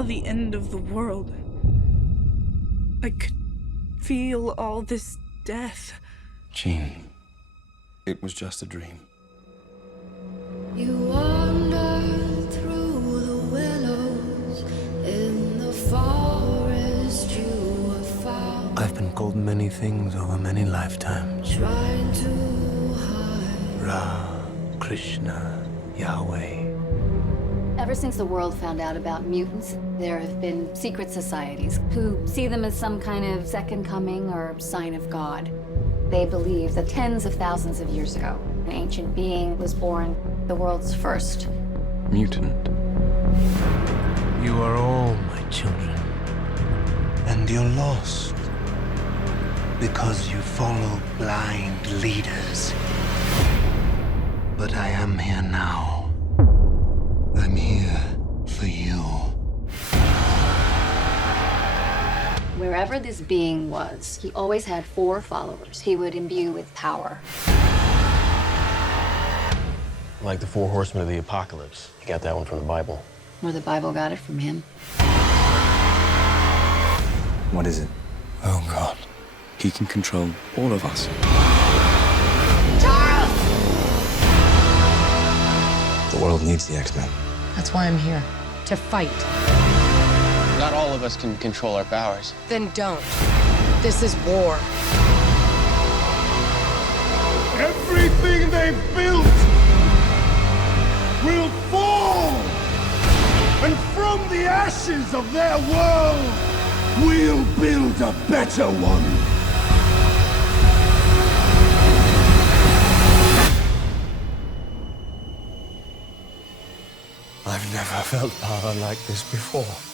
saw the end of the world. I could feel all this death. Jean, it was just a dream. You wander through the willows in the forest you have found. I've been called many things over many lifetimes. Trying to hide. Ra, Krishna, Yahweh. Ever since the world found out about mutants, there have been secret societies who see them as some kind of second coming or sign of God. They believe that tens of thousands of years ago, an ancient being was born, the world's first Mutant. You are all my children. And you're lost. Because you follow blind leaders. But I am here now. I'm here for you. Wherever this being was, he always had 4 followers he would imbue with power. Like the 4 horsemen of the apocalypse. You got that one from the Bible. Or the Bible got it from him. What is it? Oh, God. He can control all of us. The world needs the X-Men. That's why I'm here. To fight. Not all of us can control our powers. Then don't. This is war. Everything they've built will fall! And from the ashes of their world, we'll build a better one! I've never felt power like this before.